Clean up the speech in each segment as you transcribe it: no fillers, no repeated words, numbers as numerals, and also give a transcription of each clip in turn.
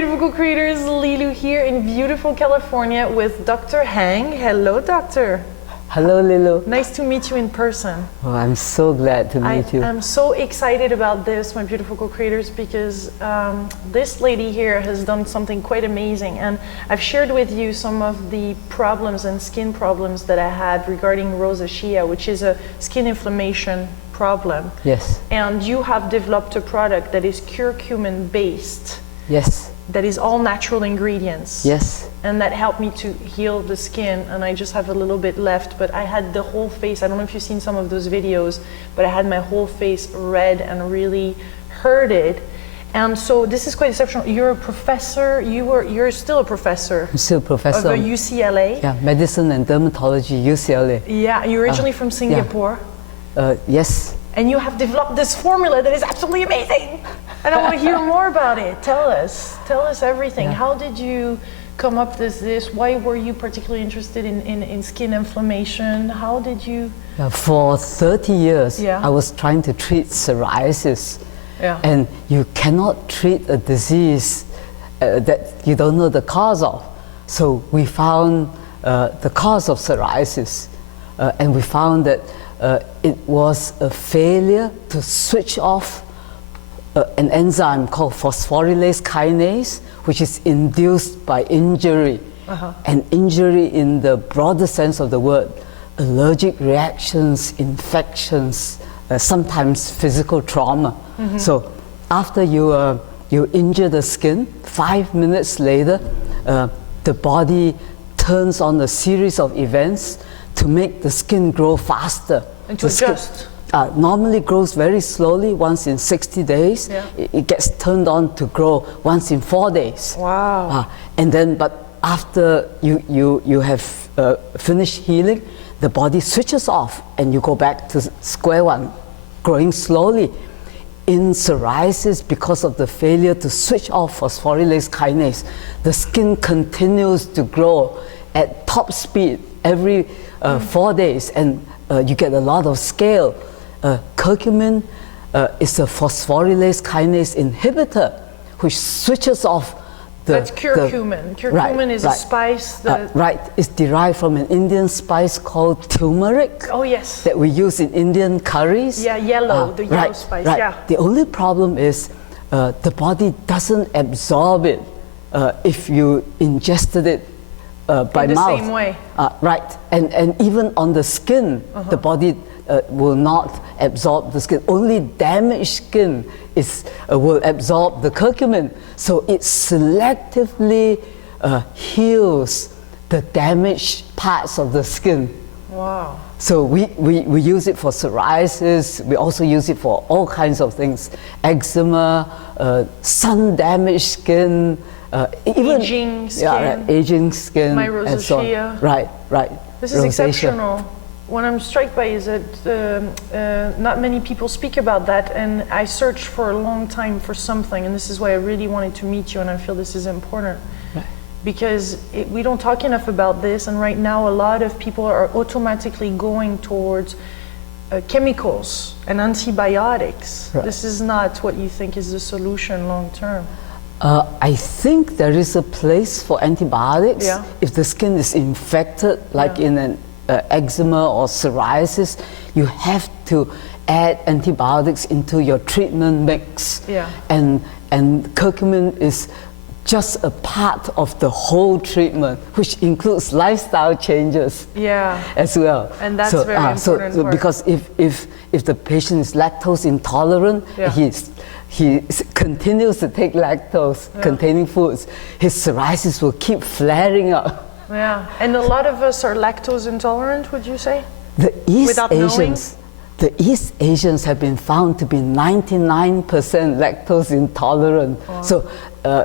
beautiful co-creators, Lilou here in beautiful California with Dr. Heng. Hello, doctor. Hello, Lilou. Nice to meet you in person. Oh, I'm so glad to meet you. I'm so excited about this, my beautiful co-creators, because this lady here has done something quite amazing. And I've shared with you some of the problems and skin problems that I had regarding rosacea, which is a skin inflammation problem. Yes. And you have developed a product that is curcumin based. Yes. That is all natural ingredients. Yes. And that helped me to heal the skin, and I just have a little bit left, but I had the whole face, I don't know if you've seen some of those videos, but I had my whole face red and really hurted. And so this is quite exceptional. You're a professor, you're still a professor. I'm still a professor. Of UCLA. Yeah, medicine and dermatology, UCLA. Yeah, you're originally from Singapore. Yeah. Yes. And you have developed this formula that is absolutely amazing. And I want to hear more about it. Tell us everything. Yeah. How did you come up with this? Why were you particularly interested in skin inflammation? How did you? For 30 years, Yeah. I was trying to treat psoriasis. Yeah. And you cannot treat a disease that you don't know the cause of. So we found the cause of psoriasis, and we found that it was a failure to switch off an enzyme called phosphorylase kinase, which is induced by injury. And injury in the broader sense of the word, allergic reactions, infections, sometimes physical trauma. So after you injure the skin, 5 minutes later, the body turns on a series of events to make the skin grow faster. And to adjust. Normally grows very slowly, once in 60 days. Yeah. It gets turned on to grow once in 4 days. Wow. And then, but after you have finished healing, the body switches off and you go back to square one, growing slowly. In psoriasis, because of the failure to switch off phosphorylase kinase, the skin continues to grow at top speed every 4 days, and you get a lot of scale. Curcumin is a phosphorylase kinase inhibitor, which switches off the... That's curcumin. Curcumin is a spice that... right, it's derived from an Indian spice called turmeric. Oh, yes. That we use in Indian curries. Yeah, yellow, the yellow spice, yeah. The only problem is the body doesn't absorb it if you ingested it by in the mouth. same way. Right, and even on the skin, the body will not absorb the skin. Only damaged skin will absorb the curcumin. So it selectively heals the damaged parts of the skin. Wow. So we use it for psoriasis. We also use it for all kinds of things. Eczema, sun-damaged skin, even aging skin. Yeah, right, aging skin. My and so on. rosacea. Right. This is Rosacea. exceptional. What I'm struck by is that not many people speak about that, and I searched for a long time for something, and this is why I really wanted to meet you, and I feel this is important. Right. Because we don't talk enough about this, and right now a lot of people are automatically going towards chemicals and antibiotics. Right. This is not what you think is the solution long term. I think there is a place for antibiotics if the skin is infected, like in an eczema or psoriasis. You have to add antibiotics into your treatment mix. And curcumin is just a part of the whole treatment, which includes lifestyle changes as well. And that's very important. So because if the patient is lactose intolerant, he continues to take lactose-containing foods, his psoriasis will keep flaring up. Yeah, and a lot of us are lactose intolerant, would you say? The East Asians have been found to be 99% lactose intolerant. Wow.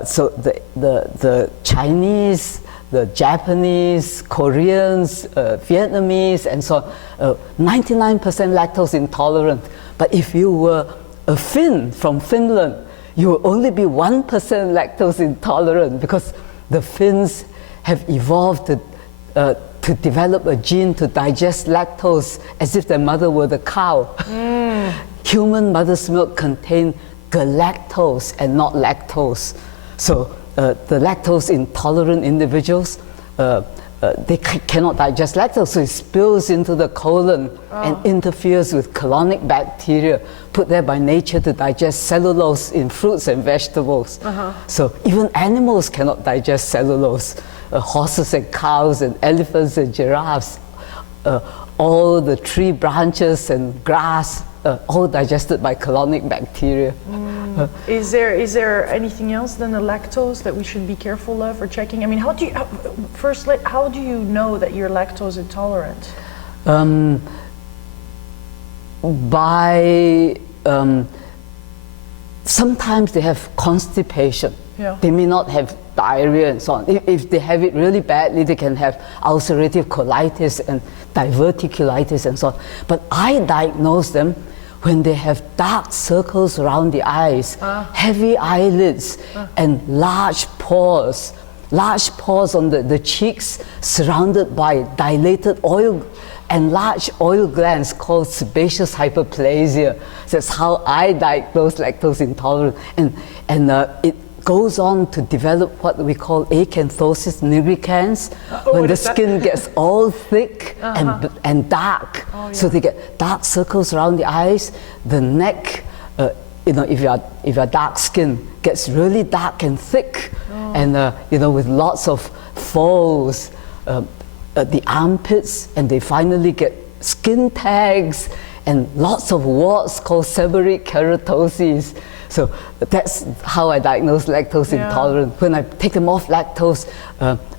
So the Chinese, the Japanese, Koreans, Vietnamese, and so on, 99% lactose intolerant. But if you were a Finn from Finland, you will only be 1% lactose intolerant, because the Finns have evolved to develop a gene to digest lactose as if their mother were the cow. Human mother's milk contains galactose and not lactose. So the lactose intolerant individuals, they cannot digest lactose, so it spills into the colon and interferes with colonic bacteria put there by nature to digest cellulose in fruits and vegetables. So even animals cannot digest cellulose. Horses and cows and elephants and giraffes, all the tree branches and grass, all digested by colonic bacteria. Is there anything else than the lactose that we should be careful of or checking? I mean, how do you know that you're lactose intolerant? Sometimes they have constipation. Yeah. They may not have diarrhea and so on. If they have it really badly, they can have ulcerative colitis and diverticulitis and so on. But I diagnose them when they have dark circles around the eyes, heavy eyelids, and large pores on the cheeks surrounded by dilated oil and large oil glands called sebaceous hyperplasia. That's how I diagnose lactose intolerance. And it goes on to develop what we call acanthosis nigricans, when the skin gets all thick and dark. So they get dark circles around the eyes, the neck, if you're dark skin, gets really dark and thick, and with lots of folds, the armpits, and they finally get skin tags and lots of warts called seborrheic keratosis. So that's how I diagnose lactose intolerant. When I take them off lactose,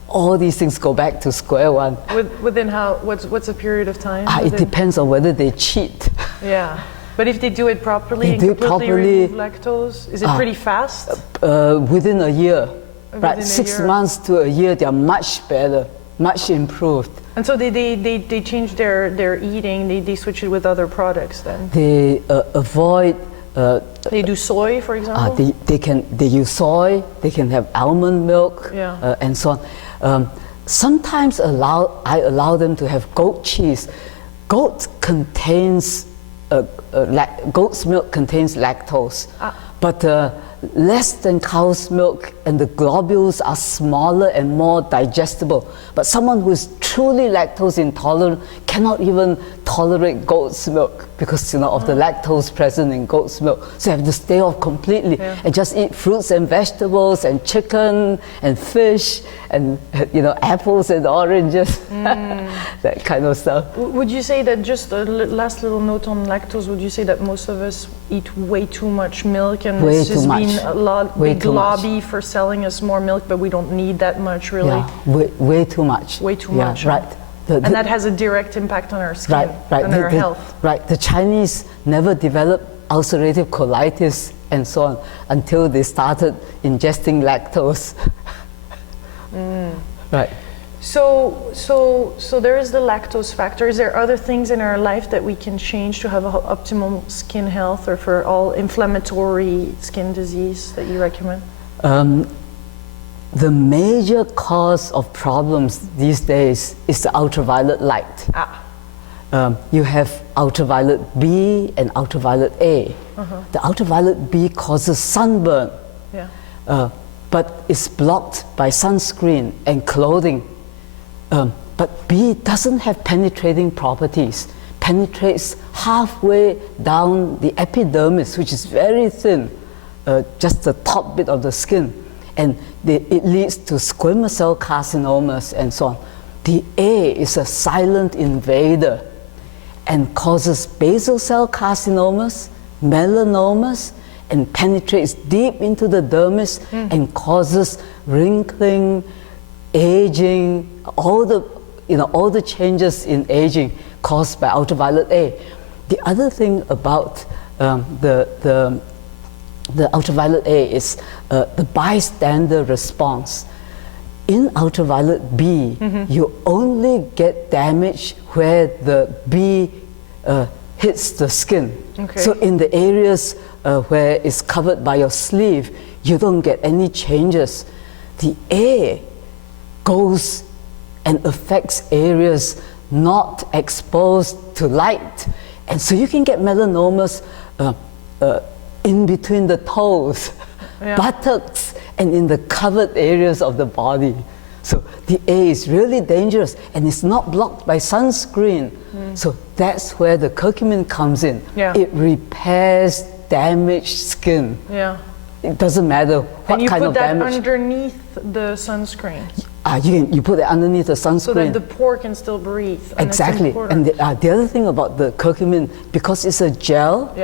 all these things go back to square one. Within what's a period of time? It depends on whether they cheat. Yeah. But if they do it properly and completely remove lactose, is it pretty fast? Within a year. Right, 6 months to a year, they are much better, much improved. And so they change their eating, they switch it with other products then? They avoid... they do soy, for example? They use soy, they can have almond milk, and so on. Sometimes I allow them to have goat cheese. Goat's milk contains lactose, but less than cow's milk, and the globules are smaller and more digestible. But someone who is truly lactose intolerant cannot even tolerate goat's milk because of the lactose present in goat's milk. So you have to stay off completely and just eat fruits and vegetables and chicken and fish and apples and oranges, that kind of stuff. Would you say that, just a last little note on lactose, would you say that most of us eat way too much milk, and this has been a big lobby for selling us more milk, but we don't need that much really? Yeah, way too much. Way too much. Right. And that has a direct impact on our skin and our health. Right. The Chinese never developed ulcerative colitis and so on until they started ingesting lactose. Right. So there is the lactose factor. Is there other things in our life that we can change to have optimal skin health, or for all inflammatory skin disease that you recommend? The major cause of problems these days is the ultraviolet light. You have ultraviolet B and ultraviolet A. The ultraviolet B causes sunburn, but it's blocked by sunscreen and clothing. But B doesn't have penetrating properties. Penetrates halfway down the epidermis, which is very thin, just the top bit of the skin. And it leads to squamous cell carcinomas and so on. The A is a silent invader and causes basal cell carcinomas, melanomas, and penetrates deep into the dermis and causes wrinkling, aging, all the changes in aging caused by ultraviolet A. The other thing about the ultraviolet A is the bystander response. In ultraviolet B, you only get damage where the B hits the skin. Okay. So in the areas where it's covered by your sleeve, you don't get any changes. The A goes and affects areas not exposed to light. And so you can get melanomas in between the toes, buttocks, and in the covered areas of the body. So the A is really dangerous, and it's not blocked by sunscreen. So that's where the curcumin comes in. Yeah. It repairs damaged skin. Yeah. It doesn't matter what kind of damage. And you put that underneath the sunscreen. You put it underneath the sunscreen. So that the pore can still breathe. And exactly. And the other thing about the curcumin, because it's a gel,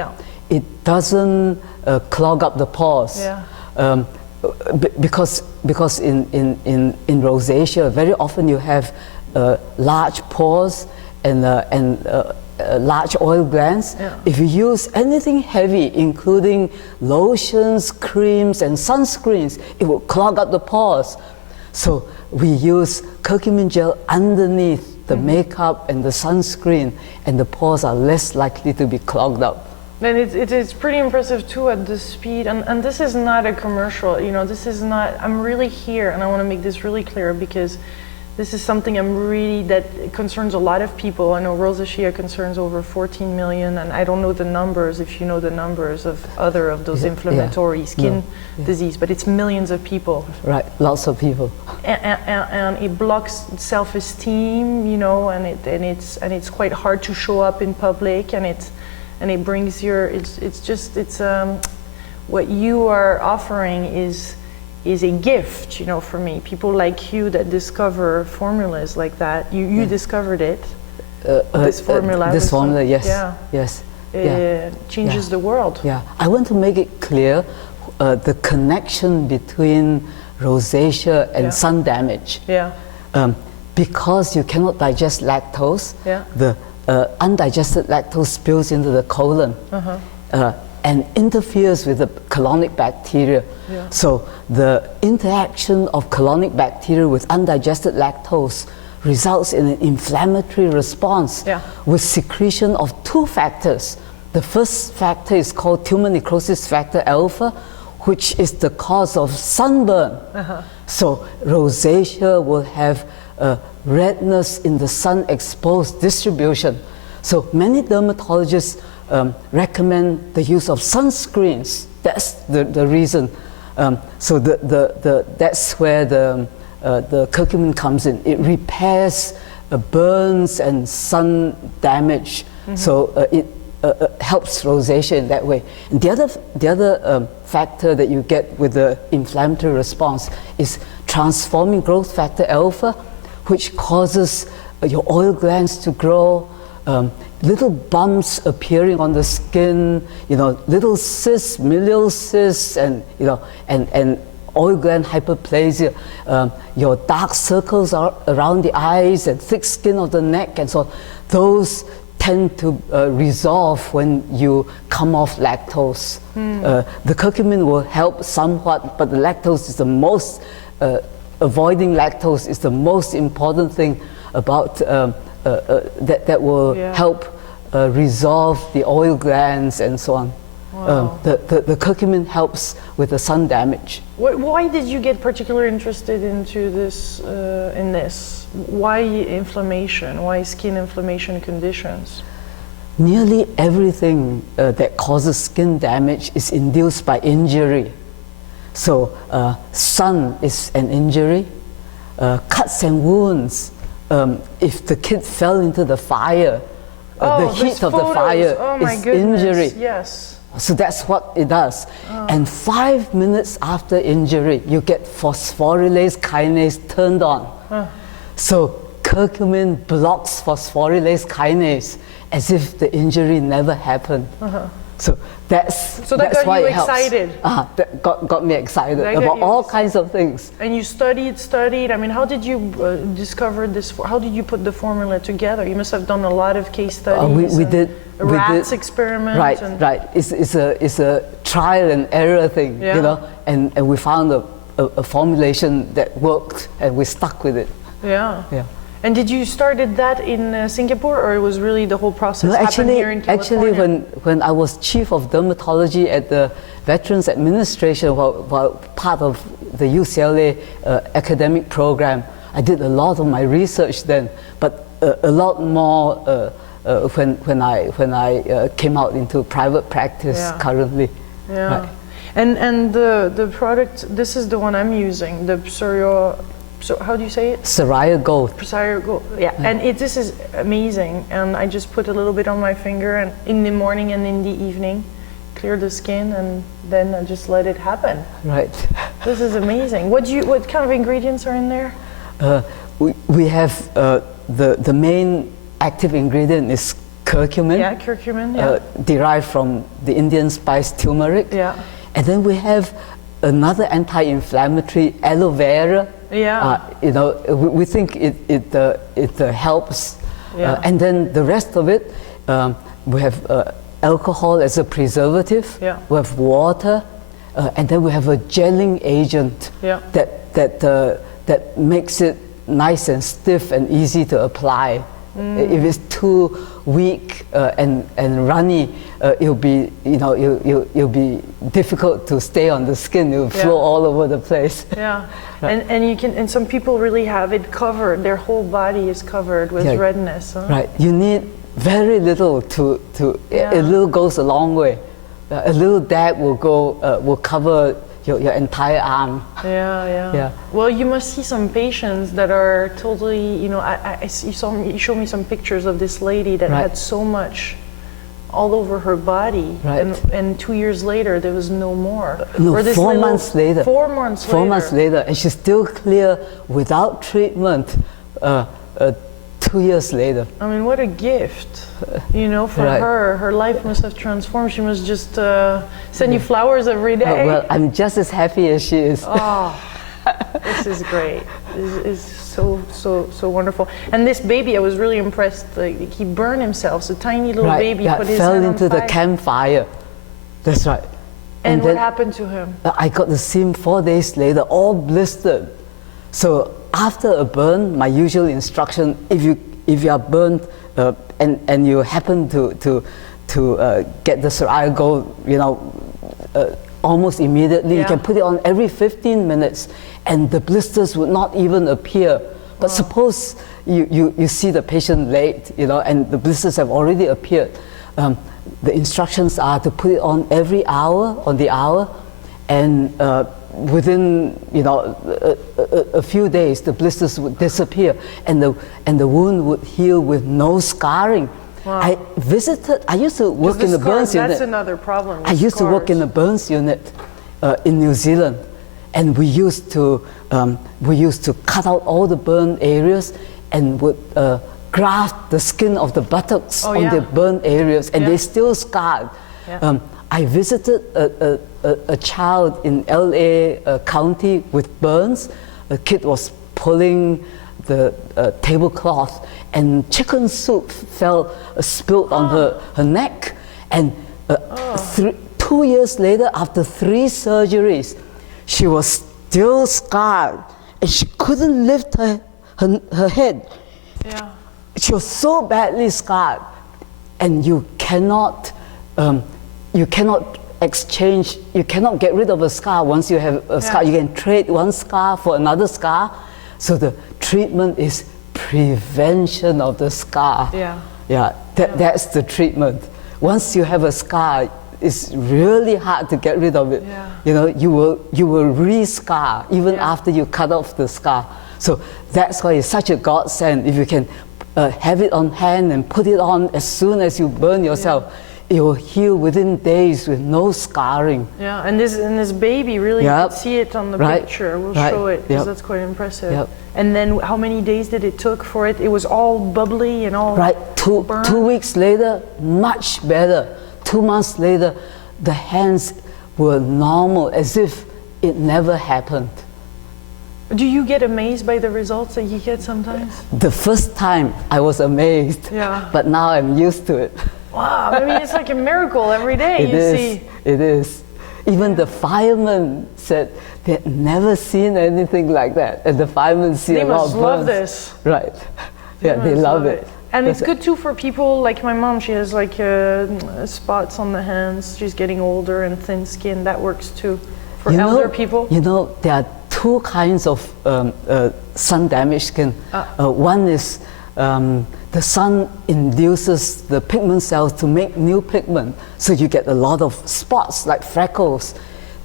it doesn't clog up the pores. Yeah. Because in rosacea, very often you have large pores and large oil glands. Yeah. If you use anything heavy, including lotions, creams, and sunscreens, it will clog up the pores. So we use curcumin gel underneath the makeup and the sunscreen, and the pores are less likely to be clogged up. And it's pretty impressive too at the speed, and this is not a commercial, you know, this is not, I'm really here, and I want to make this really clear because this is something that concerns a lot of people. I know rosacea concerns over 14 million, and I don't know the numbers, if you know the numbers of other of those inflammatory skin disease, but it's millions of people. Right, lots of people. And it blocks self-esteem, you know, and it's quite hard to show up in public, and it brings what you are offering is a gift, you know, for me. People like you that discover formulas like that. You discovered it. This formula. This formula, yes. Yeah. Yes. It changes the world. Yeah. I want to make it clear the connection between rosacea and sun damage. Yeah. Because you cannot digest lactose, the undigested lactose spills into the colon and interferes with the colonic bacteria. Yeah. So the interaction of colonic bacteria with undigested lactose results in an inflammatory response with secretion of two factors. The first factor is called tumor necrosis factor alpha, which is the cause of sunburn. So rosacea will have redness in the sun-exposed distribution. So many dermatologists recommend the use of sunscreens. That's the reason. So that's where the curcumin comes in. It repairs burns and sun damage. So it helps rosacea in that way. And the other factor that you get with the inflammatory response is transforming growth factor alpha, which causes your oil glands to grow, little bumps appearing on the skin, you know, little cysts, milial cysts, and you know, and oil gland hyperplasia, your dark circles are around the eyes and thick skin of the neck, and so those tend to resolve when you come off lactose. The curcumin will help somewhat, but the lactose is the most, avoiding lactose is the most important thing about that will help resolve the oil glands and so on. Wow. The curcumin helps with the sun damage. Why did you get particularly interested into this? Why inflammation? Why skin inflammation conditions? Nearly everything that causes skin damage is induced by injury. So sun is an injury. Cuts and wounds. If the kid fell into the fire, the heat of the fire is injury. Yes. So that's what it does. And 5 minutes after injury, you get phosphorylase kinase turned on. So curcumin blocks phosphorylase kinase as if the injury never happened. So that's why it helps. That got me excited about all kinds of things. And you studied. I mean, how did you discover this? How did you put the formula together? You must have done a lot of case studies. We did rats experiments. Right. It's a trial and error thing, you know. And we found a formulation that worked, and we stuck with it. Yeah. And did you started that in Singapore, or it was really the whole process happened here in California? Actually, when I was chief of dermatology at the Veterans Administration, while part of the UCLA academic program, I did a lot of my research then, but a lot more when I came out into private practice currently. Yeah. Right. And the product, this is the one I'm using, the so how do you say it? Psoria-Gold. Psoria-Gold, yeah. And this is amazing. And I just put a little bit on my finger, and in the morning and in the evening, clear the skin, and then I just let it happen. Right. This is amazing. What kind of ingredients are in there? We have the main active ingredient is curcumin. Yeah, curcumin. Yeah. Derived from the Indian spice turmeric. Yeah. And then we have another anti-inflammatory, aloe vera. Yeah. We think it helps. Yeah. And then the rest of it, we have alcohol as a preservative. Yeah. We have water, and then we have a gelling agent. Yeah. That makes it nice and stiff and easy to apply. If it's too weak and runny, it'll be difficult to stay on the skin. It'll flow all over the place. Yeah, and some people really have it covered. Their whole body is covered with redness. Huh? Right. You need very little to a little goes a long way. A little dab will cover your entire arm. Yeah. Well, you must see some patients that are totally, you showed me some pictures of this lady that had so much all over her body, and 2 years later there was no more. No, 4 months later. 4 months later. 4 months later, and she's still clear without treatment. 2 years later. I mean, what a gift, for her. Her life must have transformed. She must just send you flowers every day. Well, I'm just as happy as she is. Oh, this is great. This is so wonderful. And this baby, I was really impressed. Like, he burned himself. So tiny little baby put his fell hand into on the fire. campfire. That's right. And what then, happened to him? I got to see him 4 days later, all blistered. So after a burn, my usual instruction, if you are burned and you happen to get the Psoriasis-Gold, almost immediately, you can put it on every 15 minutes, and the blisters would not even appear. But suppose you see the patient late, and the blisters have already appeared. The instructions are to put it on every hour, on the hour, and within a few days the blisters would disappear, and the wound would heal with no scarring. Wow. I used to work in the burns unit. That's another problem. I used to work in the burns unit in New Zealand, and we used to cut out all the burn areas and would graft the skin of the buttocks on the burn areas, and they still scarred. Yeah. I visited a child in LA County with burns. A kid was pulling the tablecloth, and chicken soup spilled on her neck. And 2 years later, after 3 surgeries, she was still scarred, and she couldn't lift her head. Yeah. She was so badly scarred, and you cannot exchange, you cannot get rid of a scar. Once you have a scar, you can trade one scar for another scar. So the treatment is prevention of the scar. That's the treatment. Once you have a scar, it's really hard to get rid of it. You will re-scar even after you cut off the scar. So that's why it's such a godsend if you can have it on hand and put it on as soon as you burn yourself. It will heal within days with no scarring. Yeah, and this baby, really, you can see it on the picture. We'll show it, because that's quite impressive. And then how many days did it took for it? It was all bubbly and all burnt? 2 weeks later, much better. 2 months later, the hands were normal, as if it never happened. Do you get amazed by the results that you get sometimes? The first time, I was amazed. But now I'm used to it. Wow, I mean, it's like a miracle every day. It is. Even the firemen said they'd never seen anything like that. And the firemen see a lot of burns. They must love this. Right. They love it. And it's good too for people like my mom. She has like spots on the hands. She's getting older and thin skin. That works too for elder people. There are 2 kinds of sun damaged skin. One is the sun induces the pigment cells to make new pigment, so you get a lot of spots like freckles.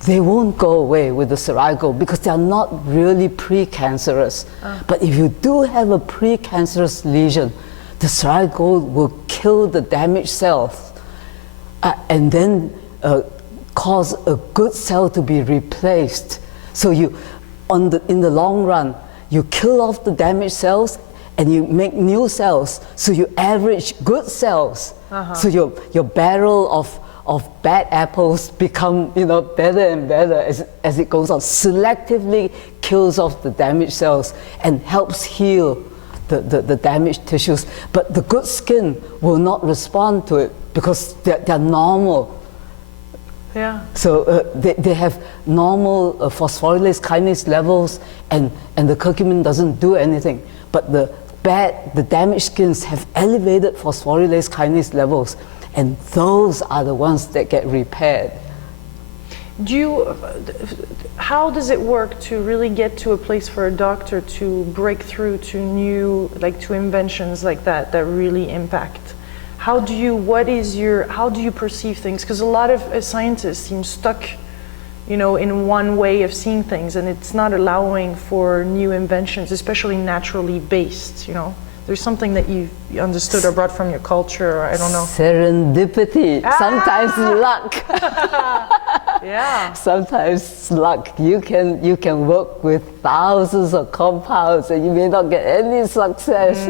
they won't go away with the Psoriasis-Gold because they are not really precancerous. But if you do have a precancerous lesion, the Psoriasis-Gold will kill the damaged cells and then cause a good cell to be replaced. So you, in the long run, you kill off the damaged cells and you make new cells. So you average good cells. So your barrel of bad apples become, you know, better and better as it goes on. Selectively kills off the damaged cells and helps heal the damaged tissues. But the good skin will not respond to it because they're normal. Yeah. So they have normal phosphorylase kinase levels, and the curcumin doesn't do anything. But the damaged skins have elevated phosphorylase kinase levels, and those are the ones that get repaired. How does it work to really get to a place for a doctor to break through to new, like to inventions like that really impact? How do you perceive things? Because a lot of scientists seem stuck, you know, in one way of seeing things, and it's not allowing for new inventions, especially naturally based, you know? There's something that you understood or brought from your culture, or I don't know. Serendipity, sometimes luck. Yeah. Sometimes luck. You can work with thousands of compounds and you may not get any success.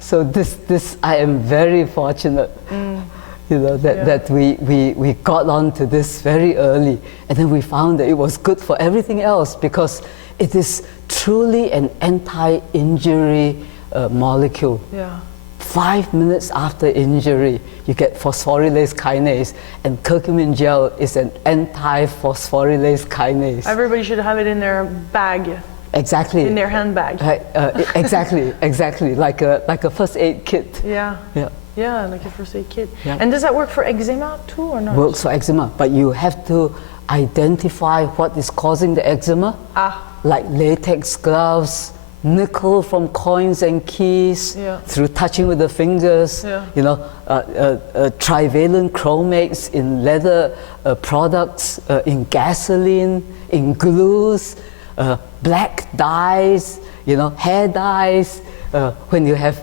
So this I am very fortunate, you know, that we got onto this very early, and then we found that it was good for everything else because it is truly an anti-injury molecule. Yeah. 5 minutes after injury, you get phosphorylase kinase, and curcumin gel is an anti-phosphorylase kinase. Everybody should have it in their bag. Exactly. In their handbag. Exactly, like a first aid kit. Yeah. Yeah. Yeah, like a first aid kit. Yeah. And does that work for eczema too, or not? Works for eczema, but you have to identify what is causing the eczema. Like latex gloves, nickel from coins and keys, through touching with the fingers. You know, trivalent chromates in leather products, in gasoline, in glues. Black dyes, you know, hair dyes. When you have,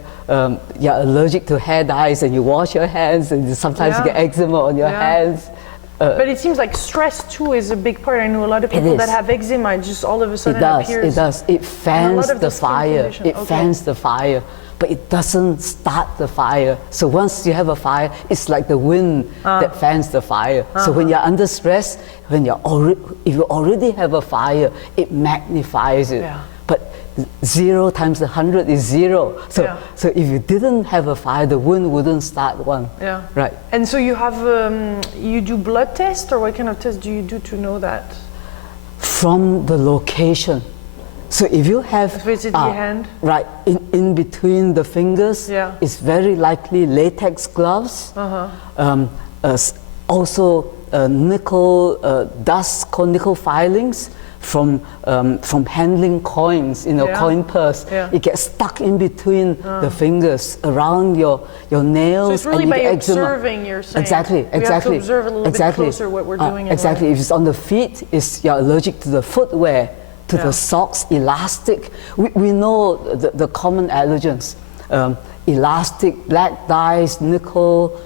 you're allergic to hair dyes and you wash your hands, and sometimes you get eczema on your hands. But it seems like stress too is a big part. I know a lot of people that have eczema, it just all of a sudden appears. It does. It fans the fire. It fans the fire, but it doesn't start the fire. So once you have a fire, it's like the wind that fans the fire. So when you're under stress, if you already have a fire, it magnifies it. But 0 times 100 is 0. So if you didn't have a fire, the wind wouldn't start one. Right. And so you have you do blood tests, or what kind of test do you do to know that? From the location. So if you have visit the hand, right in between the fingers, it's very likely latex gloves. Also nickel dust, nickel filings from handling coins in a coin purse. It gets stuck in between the fingers, around your nails. So it's really and by eczema. Observing, you're saying. Exactly. We have to observe a little bit closer what we're doing. Exactly. If it's on the feet, you're allergic to the footwear, to the socks, elastic. We know the common allergens. Elastic, black dyes, nickel,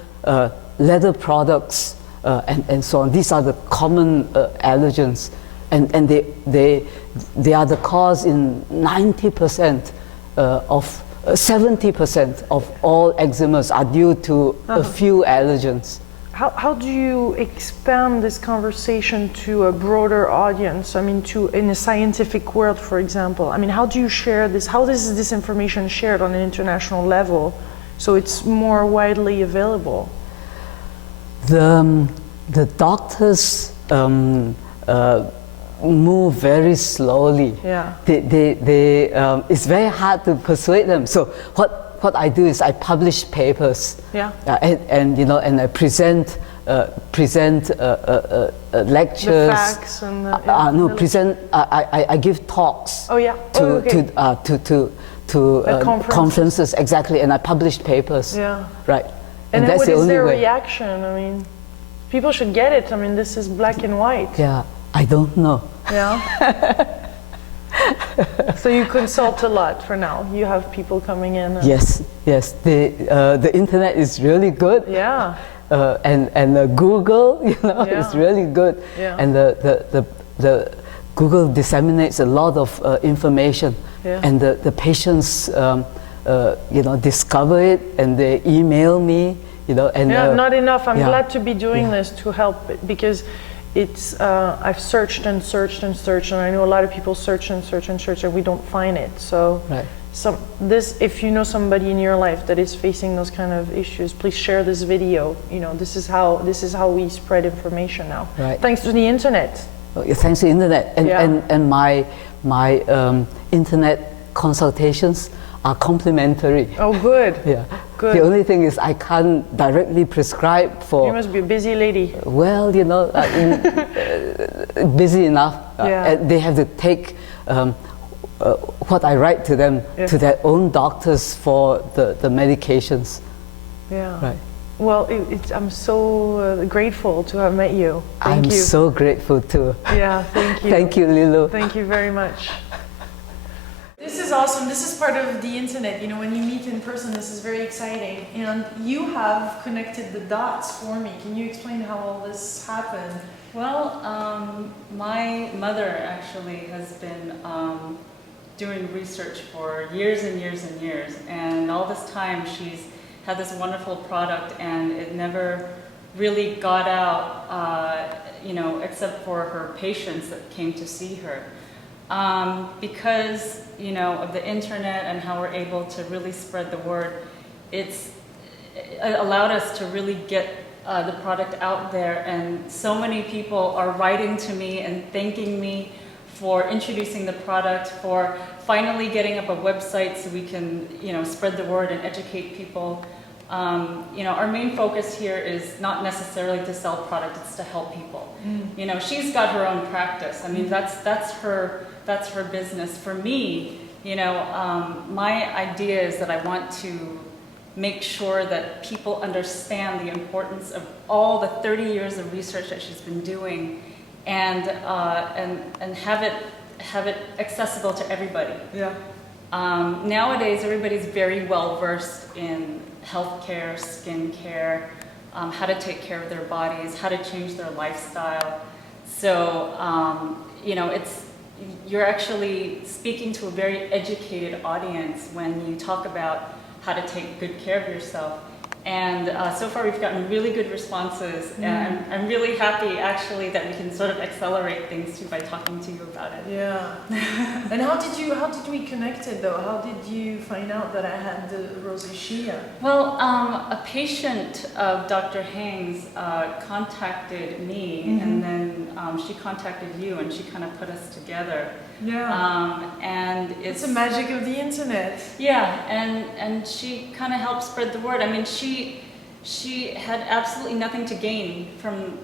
leather products, and so on. These are the common allergens. And they are the cause in 90% of 70% of all eczemas are due to a few allergens. How do you expand this conversation to a broader audience? I mean, in a scientific world, for example. I mean, how do you share this? How is this information shared on an international level so it's more widely available? The doctors move very slowly. It's very hard to persuade them. So what I do is I publish papers. And you know, and I present lectures. The facts and I give talks. To conferences, exactly, and I publish papers. Right. And that's what the is only their way. reaction? I mean, people should get it. I mean, this is black and white. I don't know. Yeah. So you consult a lot for now. You have people coming in. And Yes, yes. The internet is really good. Yeah. And Google, you know, Yeah. is really good. Yeah. And the Google disseminates a lot of information, Yeah. and the patients, you know, discover it and they email me, you know. And Yeah, not enough. I'm yeah. glad to be doing Yeah. this to help, because it's I've searched and searched and searched, and I know a lot of people search and search and search, and we don't find it. So Right. if you know somebody in your life that is facing those kind of issues, please share this video. You know, this is how we spread information now. Right. Thanks to the internet. Thanks to the internet, and Yeah. and my internet consultations are complimentary. Oh, good. Yeah. Good. The only thing is I can't directly prescribe for. You must be a busy lady. Well, you know, busy enough. Yeah. And they have to take what I write to them Yeah. to their own doctors for the medications. Yeah. Right. Well, I'm so grateful to have met you. Thank I'm you. so grateful too. Yeah, thank you. Thank you, Lilou. Thank you very much. This is awesome. This is part of the internet. You know, when you meet in person, this is very exciting. And you have connected the dots for me. Can you explain how all this happened? Well, my mother actually has been doing research for years and years and years. And all this time she's had this wonderful product, and it never really got out, you know, except for her patients that came to see her. Because, you know, of the internet and how we're able to really spread the word, it allowed us to really get the product out there, and so many people are writing to me and thanking me for introducing the product, for finally getting up a website so we can, you know, spread the word and educate people. You know, our main focus here is not necessarily to sell product, it's to help people. You know, she's got her own practice. I mean, that's her business. For me, you know, my idea is that I want to make sure that people understand the importance of all the 30 years of research that she's been doing, and have it accessible to everybody. Yeah. Nowadays, everybody's very well versed in healthcare, skincare, how to take care of their bodies, how to change their lifestyle. So, you know, you're actually speaking to a very educated audience when you talk about how to take good care of yourself. And so far we've gotten really good responses, and I'm really happy actually that we can sort of accelerate things too by talking to you about it. Yeah. And how did we connect it though? How did you find out that I had the rosacea? Well, a patient of Dr. Heng's contacted me, and then she contacted you, and she kind of put us together. Yeah. And It's the magic of the internet. yeah, and she kind of helped spread the word. I mean, she had absolutely nothing to gain from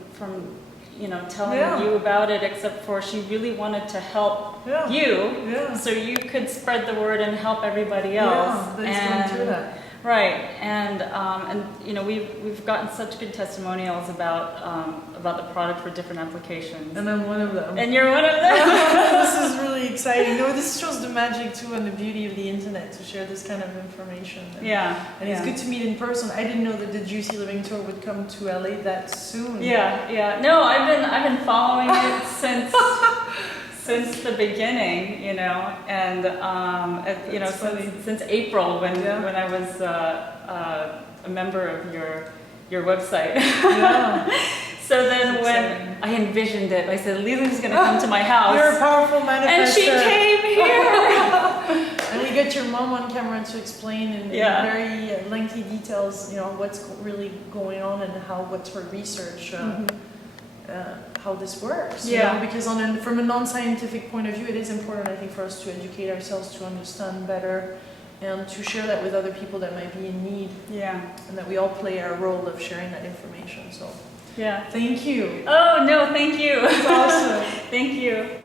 you know, telling Yeah. you about it, except for she really wanted to help Yeah. you, Yeah. so you could spread the word and help everybody else. Yeah, that is going through that. Right, and you know, we've gotten such good testimonials about the product for different applications. And I'm one of them. And you're one of them. This is really exciting. No, this shows the magic too and the beauty of the internet to share this kind of information. And, Yeah, and it's good to meet in person. I didn't know that the Juicy Living Tour would come to LA that soon. Yeah, yeah. No, I've been following it since the beginning, you know, and you know, since April when I was a member of your website. Yeah. So then when I envisioned it, I said, Lilou's going to come to my house. You're a powerful manifester. And she came here. And we get your mom on camera to explain in very lengthy details, you know, what's really going on and what's her research, how this works. You know, because from a non-scientific point of view, it is important, I think, for us to educate ourselves to understand better and to share that with other people that might be in need. Yeah. And that we all play our role of sharing that information. So, yeah. thank you. Oh, no, thank you. It's awesome. Thank you.